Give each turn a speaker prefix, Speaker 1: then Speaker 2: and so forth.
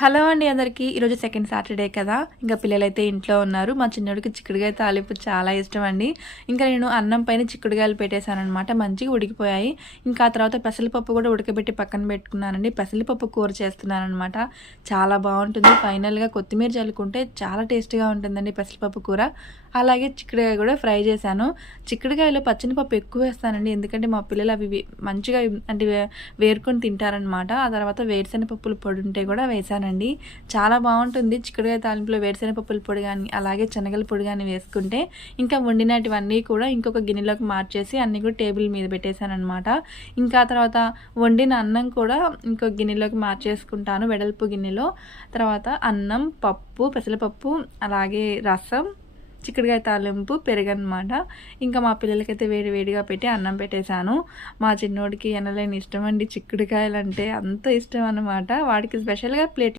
Speaker 1: Hello అండి అందరికీ. ఈరోజు సెకండ్ సాటర్డే కదా. ఇంకా పిల్లలైతే ఇంట్లో ఉన్నారు. మా చిన్నోడికి చిక్కుడుగాయ తాలింపు చాలా ఇష్టం అండి. ఇంకా నేను అన్నం పైన చిక్కుడుగాయలు పెట్టేశాను అనమాట మంచిగా ఉడికిపోయాయి. ఇంకా ఆ తర్వాత పెసరపప్పు కూడా ఉడకబెట్టి పక్కన పెట్టుకున్నానండి. పెసరపప్పు కూర చేస్తున్నానమాట చాలా బాగుంటుంది. ఫైనల్గా కొత్తిమీర చల్లుకుంటే చాలా టేస్ట్గా ఉంటుందండి పెసరపప్పు కూర. అలాగే చిక్కుడుగాయ కూడా ఫ్రై చేశాను. చిక్కుడుగాయలో పచ్చని పప్పు ఎక్కువ వేస్తానండి. ఎందుకంటే మా పిల్లలు అవి మంచిగా అంటే వేరుకొని తింటారనమాట ఆ తర్వాత వేరుశెనగ పప్పులు పొడి ఉంటే కూడా వేసానండి చాలా బాగుంటుంది. చిక్కుడుకాయ తాలింపులో వేరుశెనగ పప్పుల పొడి కానీ అలాగే శనగల పొడి కానీ వేసుకుంటే ఇంకా వండినటివన్నీ కూడా ఇంకొక గిన్నెలోకి మార్చేసి అన్నీ కూడా టేబుల్ మీద పెట్టేశానమాట ఇంకా తర్వాత వండిన అన్నం కూడా ఇంకొక గిన్నెలోకి మార్చేసుకుంటాను. వెడల్పు గిన్నెలో. తర్వాత అన్నం పప్పు పెసరపప్పు అలాగే రసం చిక్కుడుకాయ తాలింపు పెరగనమాట ఇంకా మా పిల్లలకైతే వేడి వేడిగా పెట్టి అన్నం పెట్టేశాను. మా చిన్నోడికి ఎనలేని ఇష్టం అండి చిక్కుడుకాయలు అంటే అంత ఇష్టం అనమాట వాడికి స్పెషల్గా ప్లేట్